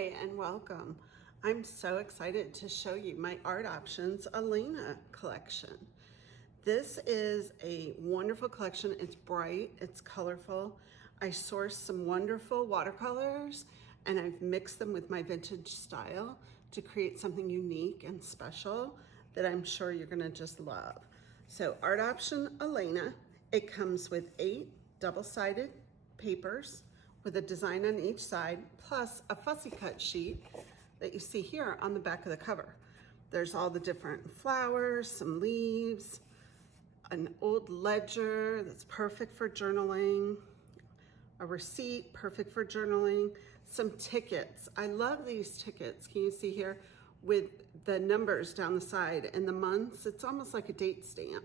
Hi and welcome. I'm so excited to show you my ARToptions Alena collection. This is a wonderful collection. It's bright, it's colorful. I sourced some wonderful watercolors and I've mixed them with my vintage style to create something unique and special that I'm sure you're gonna just love. So ARToption Alena, it comes with 8 double-sided papers with a design on each side, plus a fussy cut sheet that you see here on the back of the cover. There's all the different flowers, some leaves, an old ledger that's perfect for journaling, a receipt, perfect for journaling, some tickets. I love these tickets. Can you see here with the numbers down the side and the months? It's almost like a date stamp.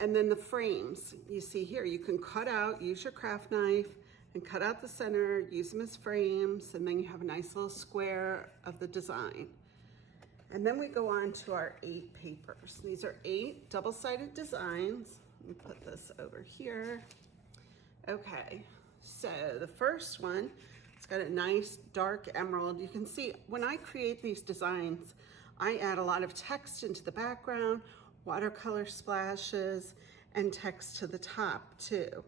And then the frames, you see here, you can cut out, use your craft knife and cut out the center, use them as frames, and then you have a nice little square of the design. And then we go on to our 8 papers. These are 8 double-sided designs. Let me put this over here. Okay, so the first one, it's got a nice dark emerald. You can see when I create these designs, I add a lot of text into the background, watercolor splashes, and text to the top too.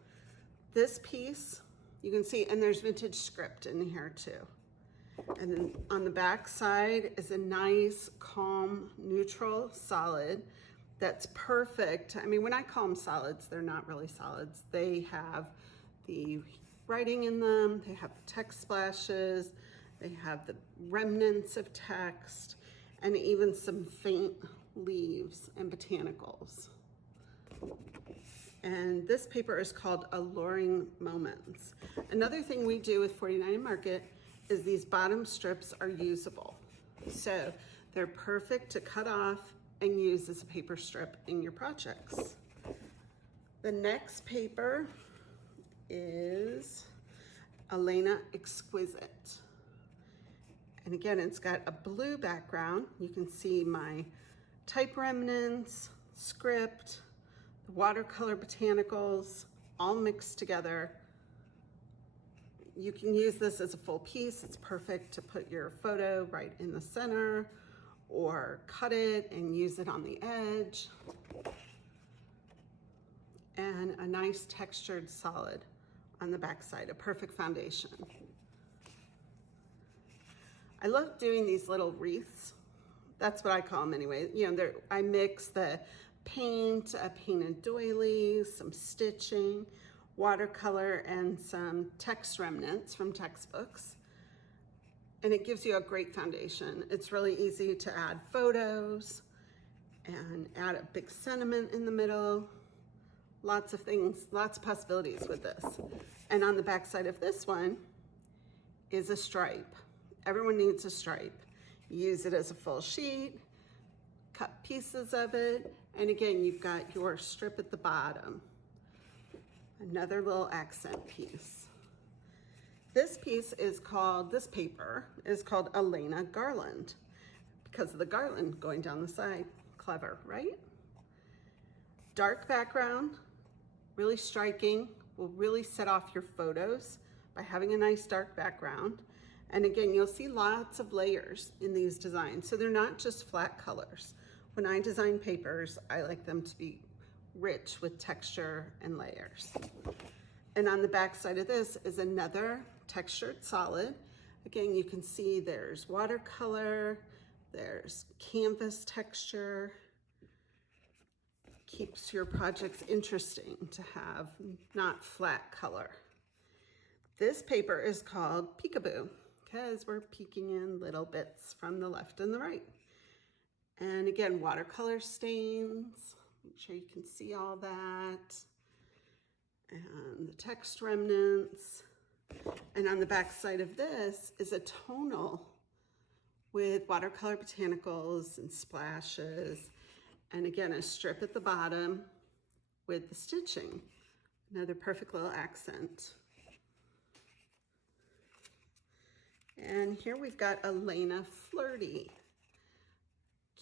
This piece, you can see, and there's vintage script in here too. And then on the back side is a nice, calm, neutral solid that's perfect. I mean, when I call them solids, they're not really solids. They have the writing in them, they have the text splashes, they have the remnants of text, and even some faint leaves and botanicals. And this paper is called Alluring Moments. Another thing we do with 49 Market is these bottom strips are usable. So they're perfect to cut off and use as a paper strip in your projects. The next paper is Alena Exquisite. And again, it's got a blue background. You can see my type remnants, script, the watercolor botanicals, all mixed together. You can use this as a full piece. It's perfect to put your photo right in the center or cut it and use it on the edge. And a nice textured solid on the back side, a perfect foundation. I love doing these little wreaths. That's what I call them anyway. You know, I mix the paint, painted doilies, some stitching, watercolor, and some text remnants from textbooks. And it gives you a great foundation. It's really easy to add photos and add a big sentiment in the middle. Lots of things, lots of possibilities with this. And on the back side of this one is a stripe. Everyone needs a stripe. Use it as a full sheet, cut pieces of it, and again, you've got your strip at the bottom. Another little accent piece. This piece is called, this paper is called Alena Garland because of the garland going down the side. Clever, right? Dark background, really striking, will really set off your photos by having a nice dark background. And again, you'll see lots of layers in these designs. So they're not just flat colors. When I design papers, I like them to be rich with texture and layers. And on the back side of this is another textured solid. Again, you can see there's watercolor, there's canvas texture. Keeps your projects interesting to have not flat color. This paper is called Peekaboo because we're peeking in little bits from the left and the right. And again, watercolor stains. Make sure you can see all that. And the text remnants. And on the back side of this is a tonal with watercolor botanicals and splashes. And again, a strip at the bottom with the stitching. Another perfect little accent. And here we've got Alena Flirty.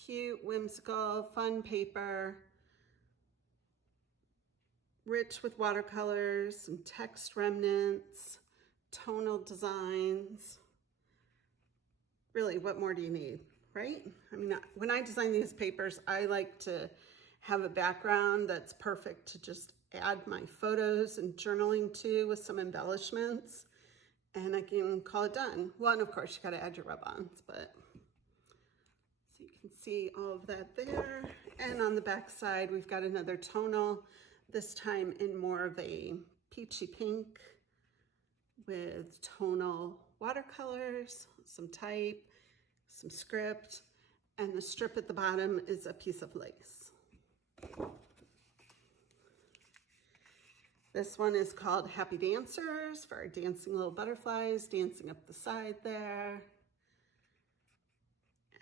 Cute, whimsical, fun paper. Rich with watercolors, some text remnants, tonal designs. really, what more do you need, right? I mean, when I design these papers, I like to have a background that's perfect to just add my photos and journaling to with some embellishments, and I can call it done. Well, and of course you gotta add your rub-ons, but so you can see all of that there. And on the back side, we've got another tonal, this time in more of a peachy pink with tonal watercolors, some type, some script, and the strip at the bottom is a piece of lace. This one is called Happy Dancers for our dancing little butterflies dancing up the side there.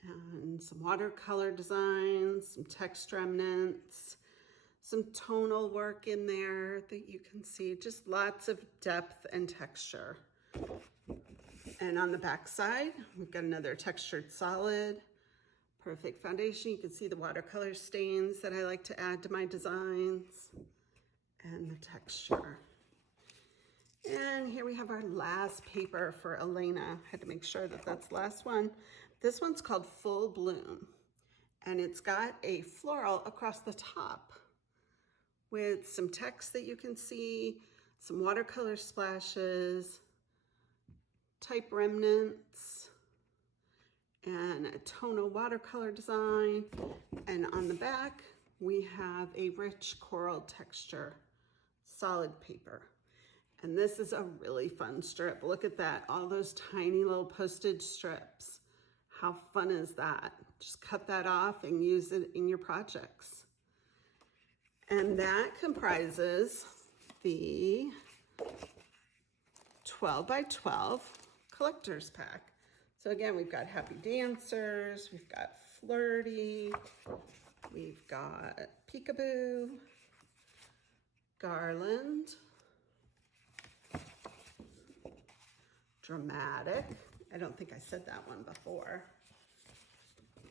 And some watercolor designs, some text remnants, some tonal work in there that you can see, just lots of depth and texture. And on the back side, we've got another textured solid, perfect foundation. You can see the watercolor stains that I like to add to my designs and the texture. And here we have our last paper for Alena. Had to make sure that that's the last one. This one's called Full Bloom, and it's got a floral across the top with some text that you can see, some watercolor splashes, type remnants, and a tonal watercolor design. And on the back, we have a rich coral texture, solid paper. And this is a really fun strip. Look at that, all those tiny little postage strips. How fun is that? Just cut that off and use it in your projects. And that comprises the 12 by 12 collector's pack. So again, we've got Happy Dancers, we've got Flirty, we've got Peekaboo, Garland, Dramatic. I don't think I said that one before.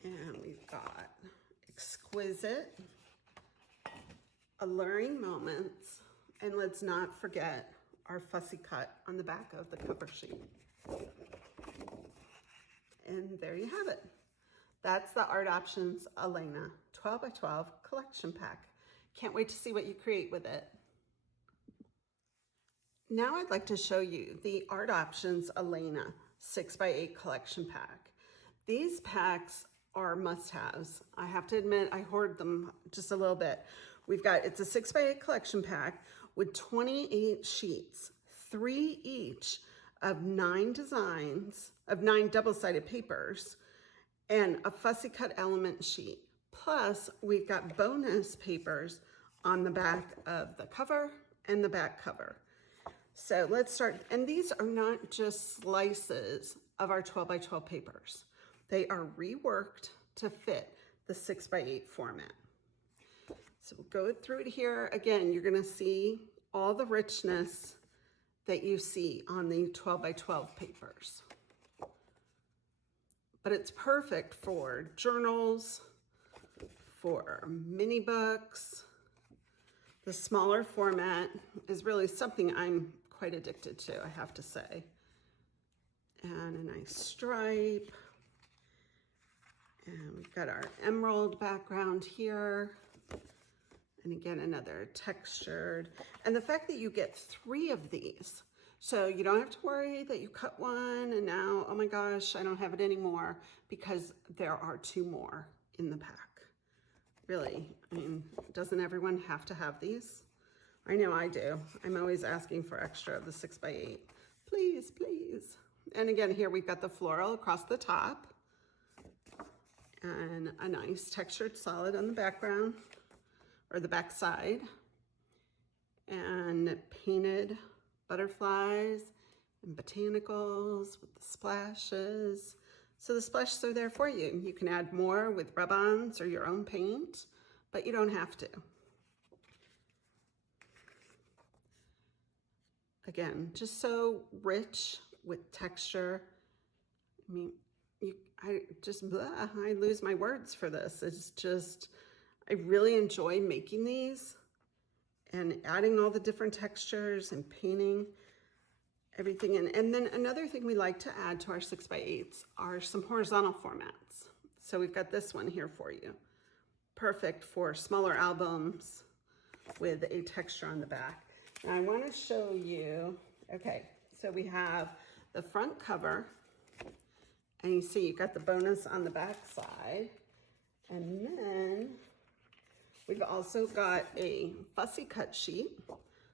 And we've got Exquisite, Alluring Moments, and let's not forget our fussy cut on the back of the cover sheet. And there you have it. That's the ARToptions Alena 12 by 12 collection pack. Can't wait to see what you create with it. Now I'd like to show you the ARToptions Alena 6 by 8 collection pack. These packs are must-haves. I have to admit, I hoard them just a little bit. It's a 6 by 8 collection pack with 28 sheets, 3 each of 9 designs, of 9 double-sided papers, and a fussy cut element sheet. Plus, we've got bonus papers on the back of the cover and the back cover. So let's start, and these are not just slices of our 12 by 12 papers. They are reworked to fit the 6 by 8 format. So we'll go through it here. Again, you're gonna see all the richness that you see on the 12 by 12 papers. But it's perfect for journals, for mini books. The smaller format is really something I'm quite addicted to, I have to say. And a nice stripe. And we've got our emerald background here. And again, another textured. And the fact that you get 3 of these, so you don't have to worry that you cut one and now, oh my gosh, I don't have it anymore, because there are 2 more in the pack. Really, I mean, doesn't everyone have to have these? I know I do. I'm always asking for extra of the 6 by 8. Please, please. And again, here we've got the floral across the top and a nice textured solid on the background, or the back side, and painted butterflies and botanicals with the splashes. So the splashes are there for you. You can add more with rub-ons or your own paint, but you don't have to. Again, just so rich with texture. I mean, I lose my words for this. It's just, I really enjoy making these and adding all the different textures and painting. everything in. And then another thing we like to add to our 6x8s are some horizontal formats. So we've got this one here for you. Perfect for smaller albums with a texture on the back. Now I want to show you, okay, so we have the front cover, and you see you've got the bonus on the back side. And then we've also got a fussy cut sheet,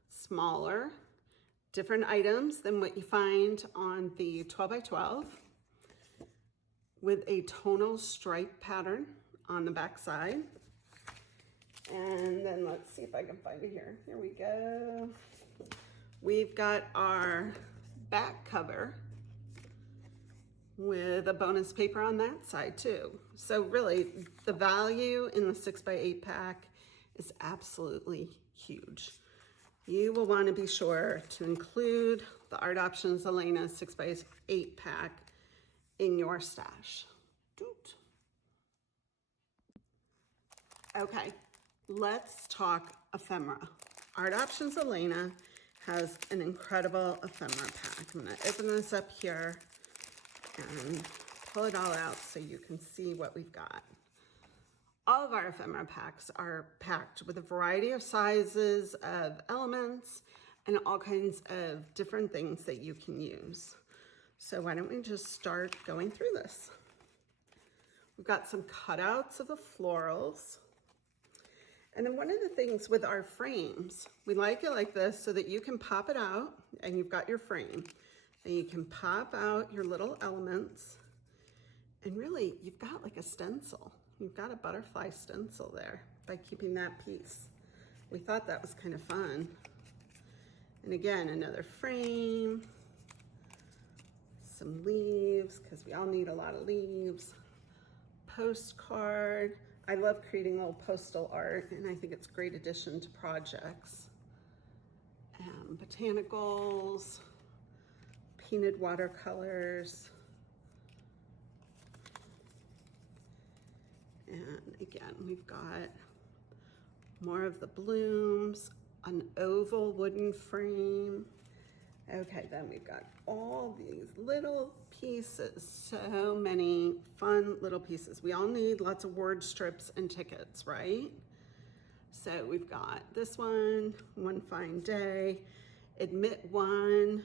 smaller, different items than what you find on the 12x12, with a tonal stripe pattern on the back side. And then let's see if I can find it here. Here we go. We've got our back cover with a bonus paper on that side too. So really, the value in the 6x8 pack is absolutely huge. You will want to be sure to include the ARToptions Alena 6x8 pack in your stash. Okay, let's talk ephemera. ARToptions Alena has an incredible ephemera pack. I'm gonna open this up here and pull it all out so you can see what we've got. All of our ephemera packs are packed with a variety of sizes of elements and all kinds of different things that you can use. So why don't we just start going through this? We've got some cutouts of the florals. And then one of the things with our frames, we like it like this so that you can pop it out and you've got your frame. And you can pop out your little elements, and really you've got like a stencil. You've got a butterfly stencil there by keeping that piece. We thought that was kind of fun. And again, another frame, some leaves, because we all need a lot of leaves, postcard. I love creating little postal art, and I think it's a great addition to projects. Botanicals, painted watercolors, and again, we've got more of the blooms, an oval wooden frame. Okay, then we've got all these little pieces, so many fun little pieces. We all need lots of word strips and tickets, right? So we've got this one, One Fine Day, Admit One,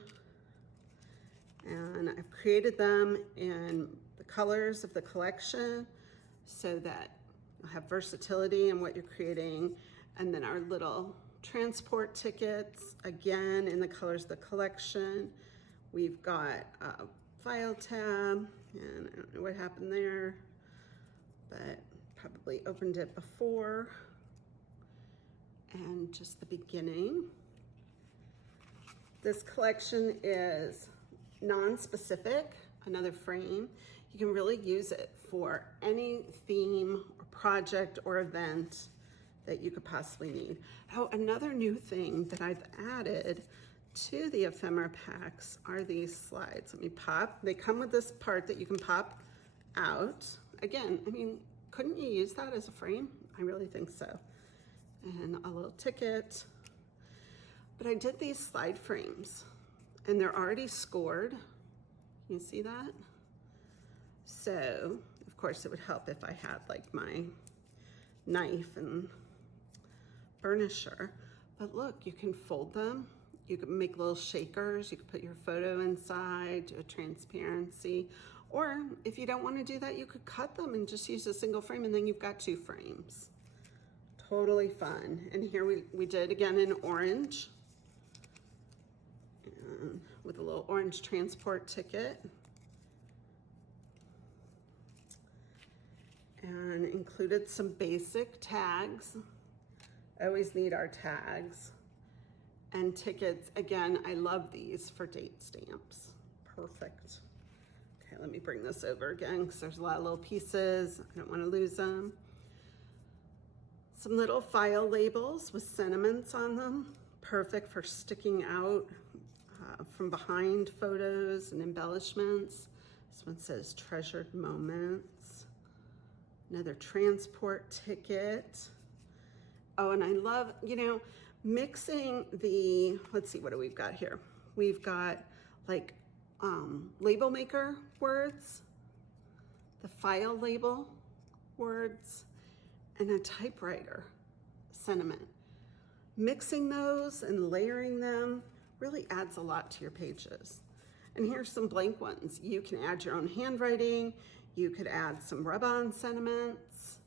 and I've created them in the colors of the collection so that you'll have versatility in what you're creating. And then our little transport tickets, again, in the colors of the collection. We've got a file tab, and I don't know what happened there, but probably opened it before. And just the beginning. This collection is non-specific, another frame. You can really use it for any theme or project or event that you could possibly need. Oh, another new thing that I've added to the ephemera packs are these slides. Let me pop. They come with this part that you can pop out. Again, I mean, couldn't you use that as a frame? I really think so. And a little ticket. But I did these slide frames, and they're already scored. Can you see that? So, of course, it would help if I had like my knife and burnisher. But look, you can fold them. You can make little shakers. You can put your photo inside, do a transparency. Or if you don't want to do that, you could cut them and just use a single frame, and then you've got two frames. Totally fun. And here we did again in orange, and with a little orange transport ticket. And included some basic tags. Always need our tags. And tickets, again, I love these for date stamps. Perfect. Okay, let me bring this over again because there's a lot of little pieces. I don't want to lose them. Some little file labels with sentiments on them. Perfect for sticking out from behind photos and embellishments. This one says treasured moments. Another transport ticket. Oh, and I love, you know, mixing the, let's see, what do we've got here? We've got like label maker words, the file label words, and a typewriter sentiment. Mixing those and layering them really adds a lot to your pages. And here's some blank ones. You can add your own handwriting. You could add some rub-on sentiments.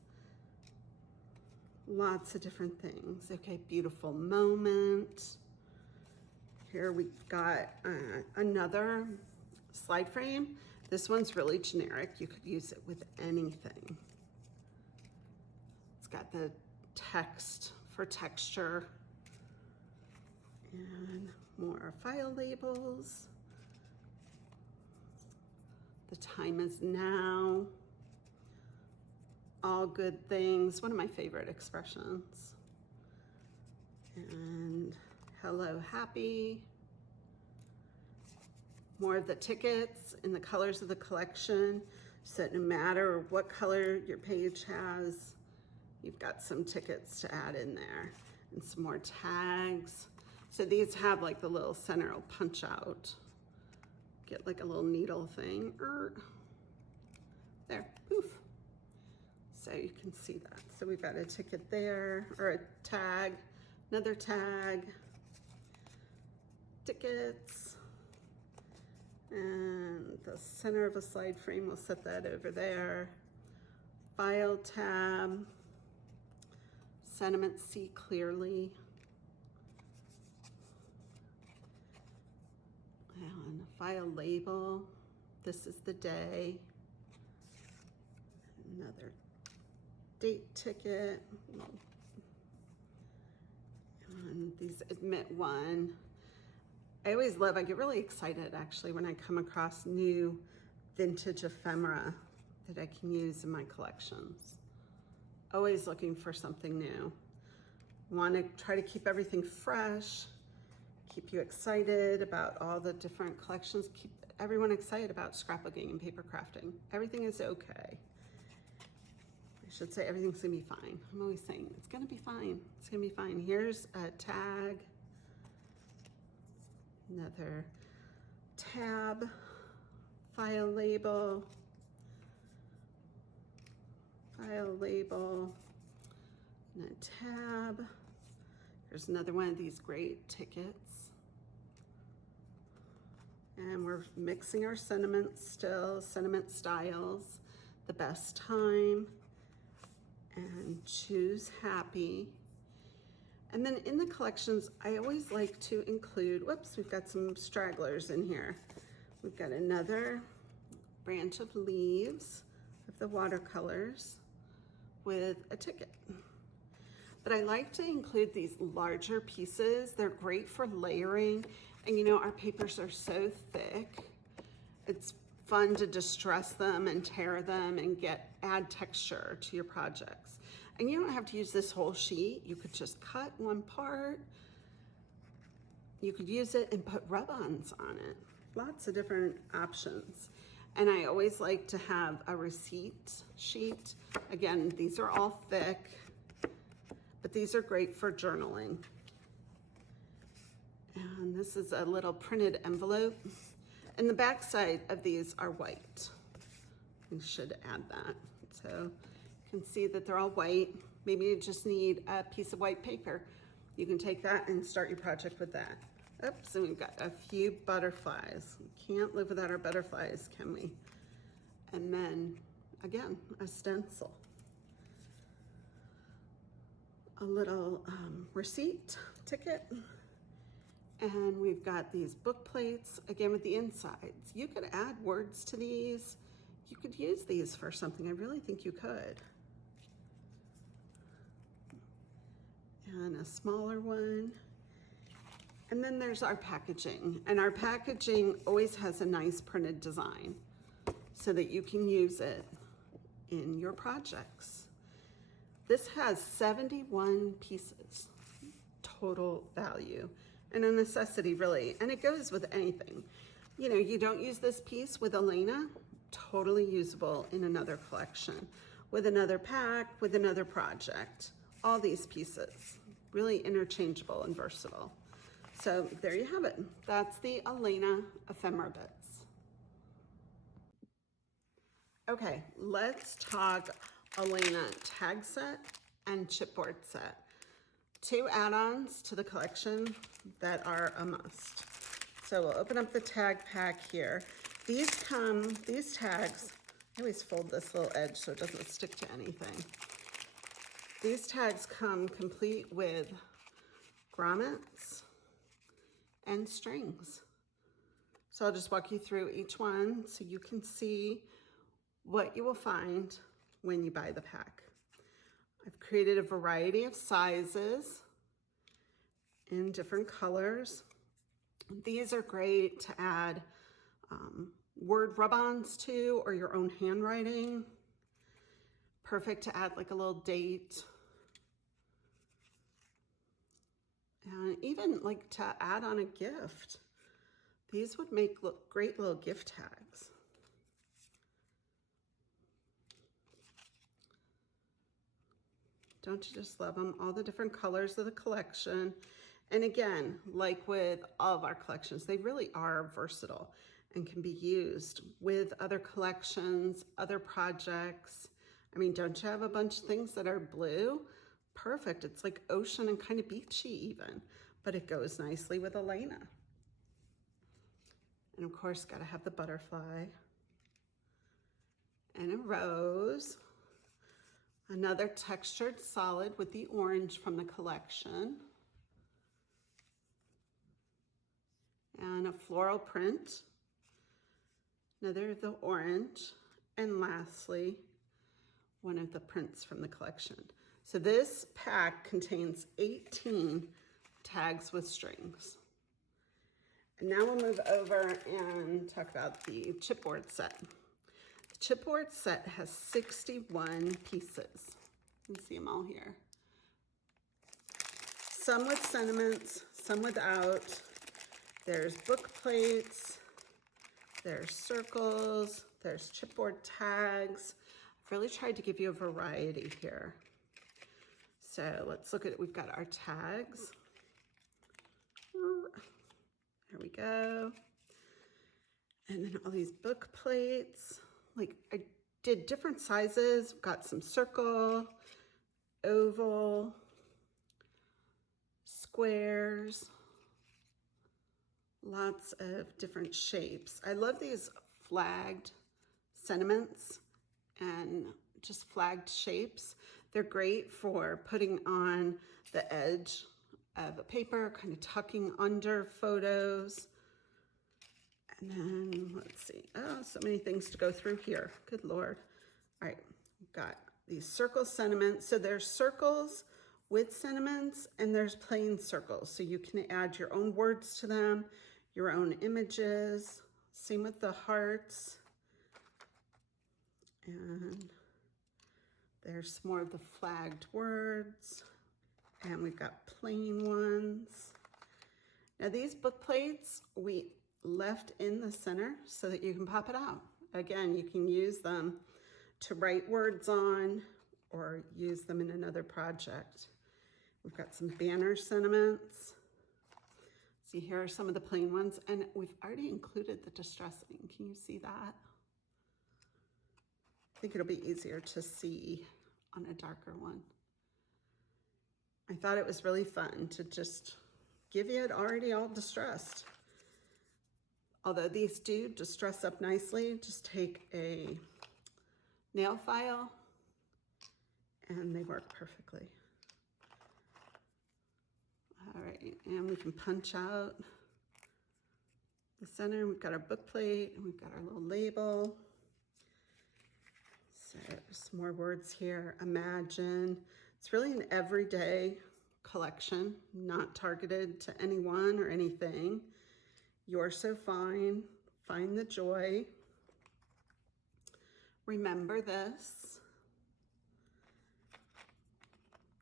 Lots of different things. Okay, beautiful moment. Here we've got another slide frame. This one's really generic. You could use it with anything. It's got the text for texture and more file labels. The time is now. All good things. One of my favorite expressions. And hello, happy. More of the tickets in the colors of the collection, so that no matter what color your page has, you've got some tickets to add in there. And some more tags. So these have like the little center will punch out. Get like a little needle thing. There, poof. So you can see that. So we've got a ticket there, or a tag, another tag, tickets, and the center of a slide frame, we'll set that over there. File tab, sentiment, see clearly. And a file label, this is the day. Another date ticket. And these admit one. I always love, I get really excited actually when I come across new vintage ephemera that I can use in my collections. Always looking for something new. Want to try to keep everything fresh, keep you excited about all the different collections, keep everyone excited about scrapbooking and paper crafting. Everything is okay. I should say everything's gonna be fine. I'm always saying it's gonna be fine. It's gonna be fine. Here's a tag, another tab, file label, and a tab. Here's another one of these great tickets. And we're mixing our sentiments still, sentiment styles, the best time, and choose happy. And then in the collections, I always like to include, whoops, we've got some stragglers in here. We've got another branch of leaves of the watercolors with a ticket. But I like to include these larger pieces. They're great for layering. And you know, our papers are so thick. It's fun to distress them and tear them and add texture to your projects. And you don't have to use this whole sheet. You could just cut one part. You could use it and put rub-ons on it. Lots of different options. And I always like to have a receipt sheet. Again, these are all thick, but these are great for journaling. And this is a little printed envelope. And the back side of these are white. We should add that. So you can see that they're all white. Maybe you just need a piece of white paper. You can take that and start your project with that. Oops, and we've got a few butterflies. We can't live without our butterflies, can we? And then, again, a stencil. A little receipt ticket. And we've got these book plates, again with the insides. You could add words to these. You could use these for something. I really think you could. And a smaller one. And then there's our packaging. And our packaging always has a nice printed design so that you can use it in your projects. This has 71 pieces, total value. And a necessity, really, and it goes with anything. You know, you don't use this piece with Alena, totally usable in another collection, with another pack, with another project. All these pieces, really interchangeable and versatile. So there you have it. That's the Alena ephemera bits. Okay, let's talk Alena tag set and chipboard set. Two add-ons to the collection that are a must. So we'll open up the tag pack here. These tags, I always fold this little edge so it doesn't stick to anything. These tags come complete with grommets and strings. So I'll just walk you through each one so you can see what you will find when you buy the pack. I've created a variety of sizes in different colors. These are great to add word rub-ons to, or your own handwriting. Perfect to add like a little date. And even like to add on a gift. These would make great little gift tags. Don't you just love them? All the different colors of the collection. And again, like with all of our collections, they really are versatile and can be used with other collections, other projects. I mean, don't you have a bunch of things that are blue? Perfect. It's like ocean and kind of beachy even, but it goes nicely with Alena. And of course, got to have the butterfly and a rose. Another textured solid with the orange from the collection. And a floral print. Another of the orange. And lastly, one of the prints from the collection. So this pack contains 18 tags with strings. And now we'll move over and talk about the chipboard set. The chipboard set has 61 pieces. You can see them all here. Some with sentiments, some without. There's book plates, there's circles, there's chipboard tags. I've really tried to give you a variety here. So let's look at it. We've got our tags. There we go. And then all these book plates. Like I did different sizes, got some circle, oval, squares, lots of different shapes. I love these flagged sentiments and just flagged shapes. They're great for putting on the edge of a paper, kind of tucking under photos. And then let's see, oh, so many things to go through here. Good Lord. All right, we've got these circle sentiments. So there's circles with sentiments and there's plain circles. So you can add your own words to them, your own images. Same with the hearts. And there's more of the flagged words. And we've got plain ones. Now these book plates, we left in the center so that you can pop it out. Again, you can use them to write words on or use them in another project. We've got some banner sentiments. See, here are some of the plain ones, and we've already included the distress ink. Can you see that? I think it'll be easier to see on a darker one. I thought it was really fun to just give you it already all distressed. Although these do distress up nicely, just take a nail file and they work perfectly. All right, and we can punch out the center. We've got our book plate and we've got our little label. So some more words here. Imagine. It's really an everyday collection, not targeted to anyone or anything. You're so fine. Find the joy. Remember this.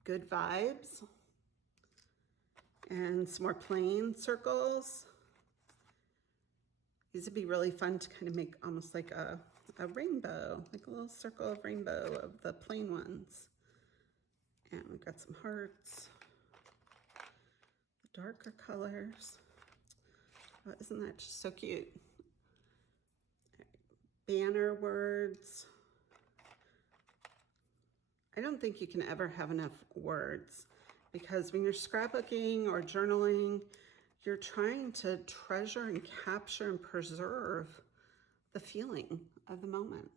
Good vibes. And some more plain circles. These would be really fun to kind of make almost like a rainbow, like a little circle of rainbow of the plain ones. And we've got some hearts. darker colors. Oh, isn't that just so cute? Banner words. I don't think you can ever have enough words, because when you're scrapbooking or journaling, you're trying to treasure and capture and preserve the feeling of the moment.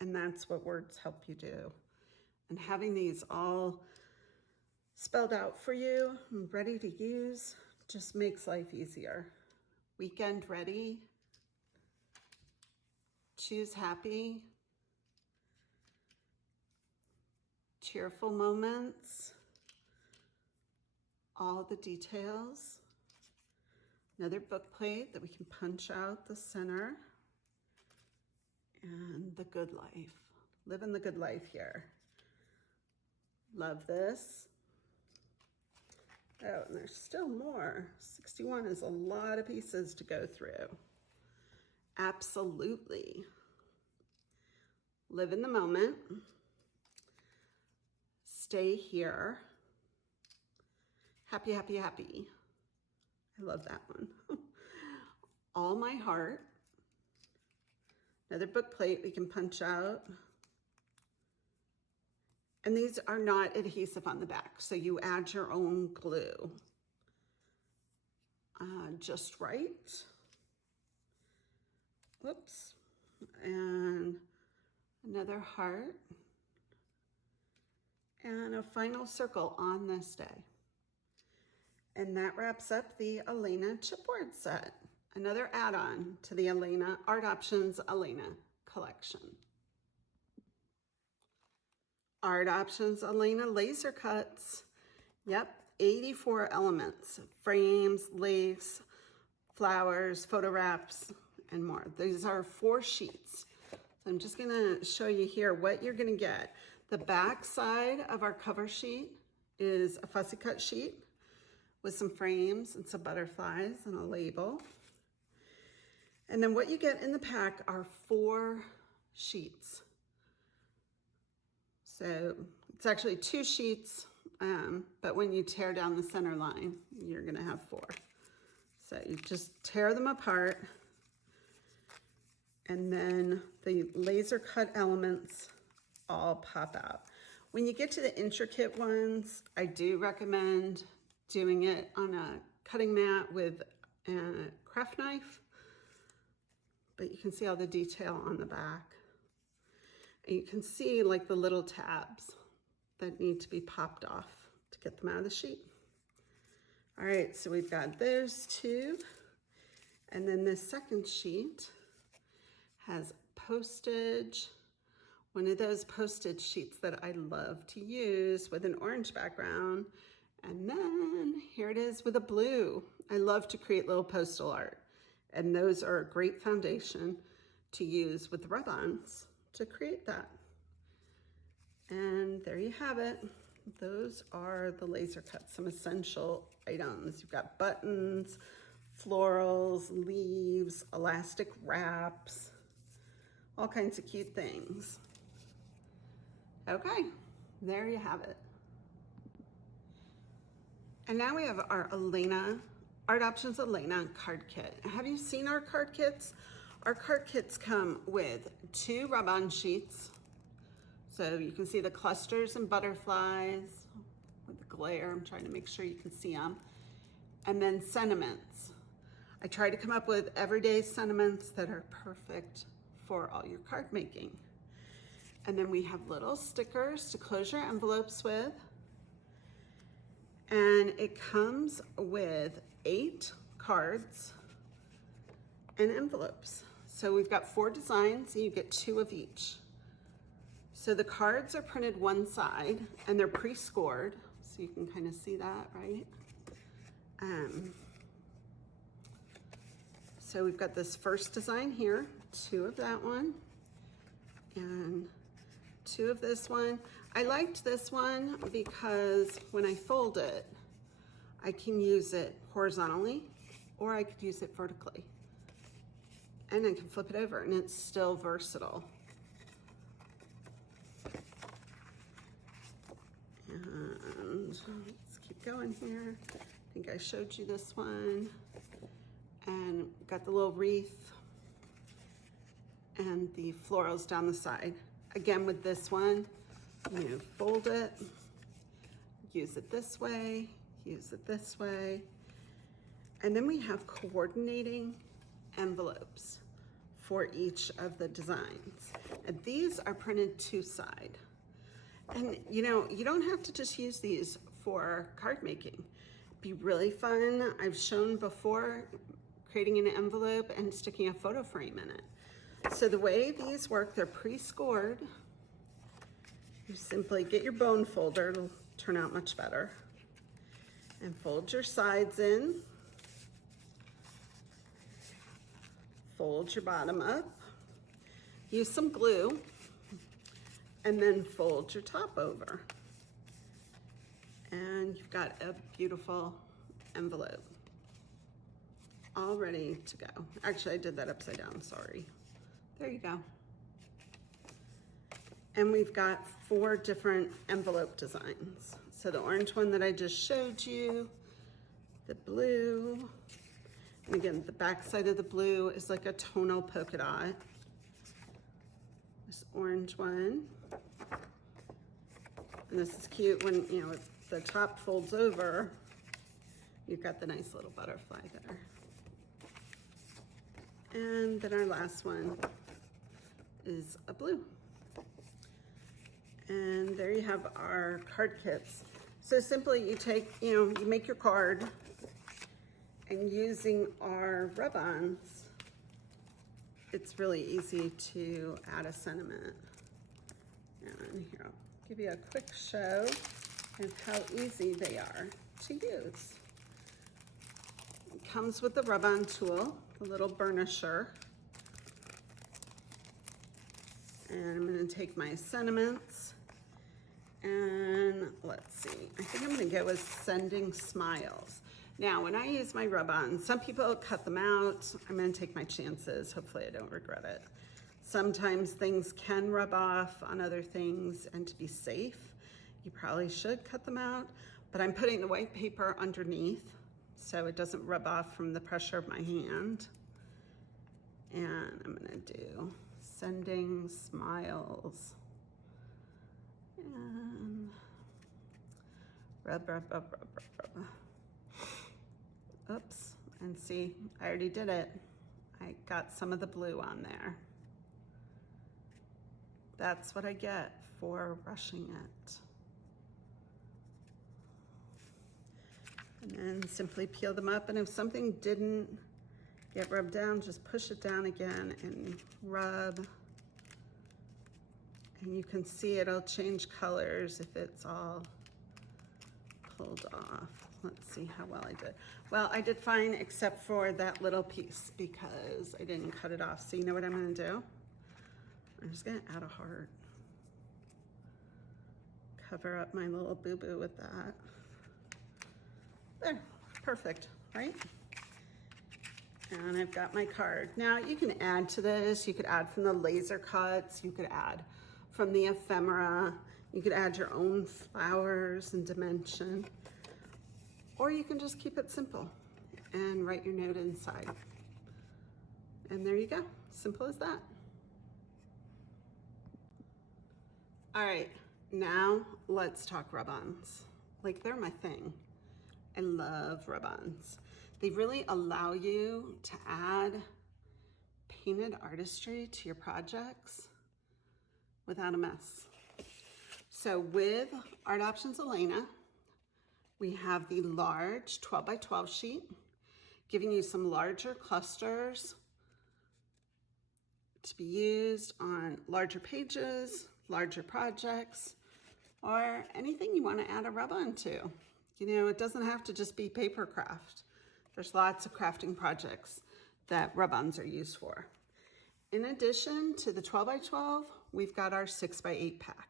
And that's what words help you do. And having these all spelled out for you and ready to use just makes life easier. Weekend ready. Choose happy. Cheerful moments. All the details. Another book plate that we can punch out the center. And the good life. Living the good life here. Love this. Oh, and there's still more. 61 is a lot of pieces to go through. Absolutely. Live in the moment. Stay here. Happy, happy, happy. I love that one. All my heart. Another book plate we can punch out. And these are not adhesive on the back, so you add your own glue. Just right. Whoops. And another heart. And a final circle on this day. And that wraps up the Alena Chipboard Set. Another add-on to the Alena ARToptions Alena Collection. ARToptions Alena laser cuts. Yep, 84 elements. Frames, lace, flowers, photo wraps, and more. These are 4 sheets. So I'm just gonna show you here what you're gonna get. The back side of our cover sheet is a fussy cut sheet with some frames and some butterflies and a label. And then what you get in the pack are 4 sheets. So it's actually 2 sheets, but when you tear down the center line, you're gonna have 4. So you just tear them apart, and then the laser cut elements all pop out. When you get to the intricate ones, I do recommend doing it on a cutting mat with a craft knife, but you can see all the detail on the back. And you can see like the little tabs that need to be popped off to get them out of the sheet. All right, so we've got those 2. And then this second sheet has postage, one of those postage sheets that I love to use with an orange background. And then here it is with a blue. I love to create little postal art. And those are a great foundation to use with Rubons to create that. And there you have it. Those are the laser cuts, some essential items. You've got buttons, florals, leaves, elastic wraps, all kinds of cute things. Okay, there you have it. And now we have our ARToptions Alena Card Kit. Have you seen our card kits? Our card kits come with 2 Rubon sheets. So you can see the clusters and butterflies with the glare. I'm trying to make sure you can see them. And then sentiments. I try to come up with everyday sentiments that are perfect for all your card making. And then we have little stickers to close your envelopes with. And it comes with 8 cards and envelopes. So we've got 4 designs and you get 2 of each. So the cards are printed one side and they're pre-scored. So you can kind of see that, right? So we've got this first design here, 2 of that one, and 2 of this one. I liked this one because when I fold it, I can use it horizontally or I could use it vertically. And I can flip it over and it's still versatile. And let's keep going here. think I showed you this one. And got the little wreath and the florals down the side. Again, with this one, you fold it, use it this way, use it this way. And then we have coordinating envelopes for each of the designs. And these are printed two-side. And you know, you don't have to just use these for card making. Be really fun. I've shown before creating an envelope and sticking a photo frame in it. So the way these work, they're pre-scored. You simply get your bone folder, it'll turn out much better. And fold your sides in. Fold your bottom up. Use some glue. And then fold your top over. And you've got a beautiful envelope all ready to go. Actually, I did that upside down, sorry. There you go. And we've got 4 different envelope designs. So the orange one that I just showed you, the blue, and again, the back side of the blue is like a tonal polka dot. This orange one. And this is cute when, you know, the top folds over, you've got the nice little butterfly there. And then our last one is a blue. And there you have our card kits. So simply you take, you make your card, and using our Rubons, it's really easy to add a sentiment. And here, I'll give you a quick show of how easy they are to use. It comes with the Rubon tool, the little burnisher. And I'm going to take my sentiments, and let's see, I think I'm going to go with sending smiles. Now, when I use my Rubons, some people cut them out. I'm going to take my chances. Hopefully I don't regret it. Sometimes things can rub off on other things, and to be safe, you probably should cut them out, but I'm putting the white paper underneath so it doesn't rub off from the pressure of my hand. And I'm going to do sending smiles. And rub, rub, rub, rub, rub, rub. Oops, and see, I already did it. I got some of the blue on there. That's what I get for rushing it. And then simply peel them up, and if something didn't get rubbed down, just push it down again and rub. And you can see it'll change colors if it's all pulled off. Let's see how well I did. Well, I did fine except for that little piece because I didn't cut it off. So you know what I'm gonna do? I'm just gonna add a heart. Cover up my little boo-boo with that. There, perfect, right? And I've got my card. Now you can add to this. You could add from the laser cuts. You could add from the ephemera. You could add your own flowers and dimension. Or you can just keep it simple and write your note inside. And there you go, simple as that. All right, now let's talk Rubons. Like, they're my thing. I love Rubons. They really allow you to add painted artistry to your projects without a mess. So with ARToptions Alena, we have the large 12 by 12 sheet, giving you some larger clusters to be used on larger pages, larger projects, or anything you want to add a Rubon to. You know, it doesn't have to just be paper craft. There's lots of crafting projects that Rubons are used for. In addition to the 12 by 12, we've got our 6 by 8 pack,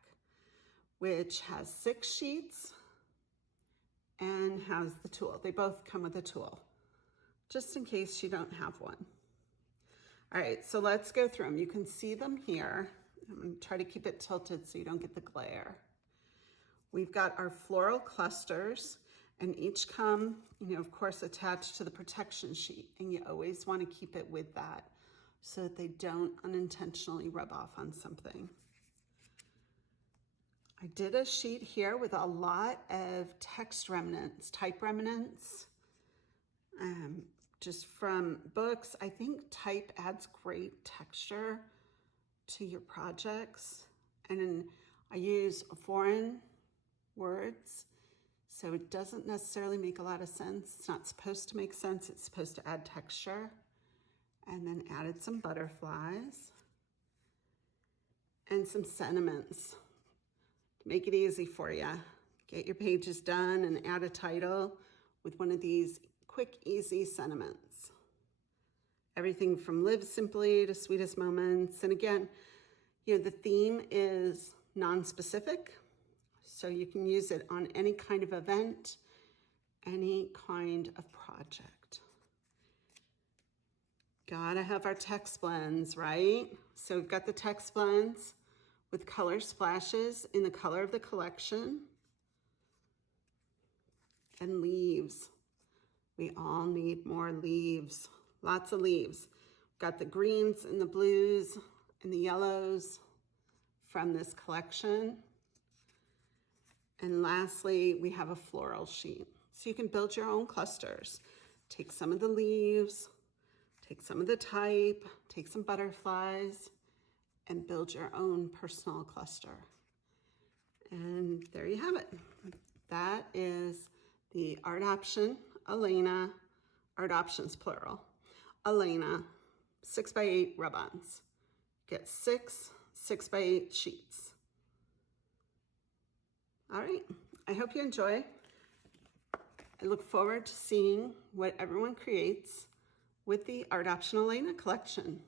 which has 6 sheets and has the tool. They both come with a tool, just in case you don't have one. All right, so let's go through them. You can see them here. I'm gonna try to keep it tilted so you don't get the glare. We've got our floral clusters, and each come, you know, of course, attached to the protection sheet, and you always want to keep it with that so that they don't unintentionally rub off on something. I did a sheet here with a lot of text remnants, type remnants, just from books. I think type adds great texture to your projects. And I use foreign words, so it doesn't necessarily make a lot of sense. It's not supposed to make sense. It's supposed to add texture. And then added some butterflies and some sentiments. Make it easy for you. Get your pages done and add a title with one of these quick, easy sentiments. Everything from live simply to sweetest moments. And again, you know, the theme is non-specific, so you can use it on any kind of event, any kind of project. Gotta have our text blends, right? So we've got the text blends with color splashes in the color of the collection. And leaves. We all need more leaves. Lots of leaves. Got the greens and the blues and the yellows from this collection. And lastly, we have a floral sheet. So you can build your own clusters. Take some of the leaves, take some of the type, take some butterflies, and build your own personal cluster. And there you have it. That is the ARToption Alena, ARToptions plural, Alena 6x8 Rubons. Get 6 6x8 sheets. All right, I hope you enjoy. I look forward to seeing what everyone creates with the ARToption Alena collection.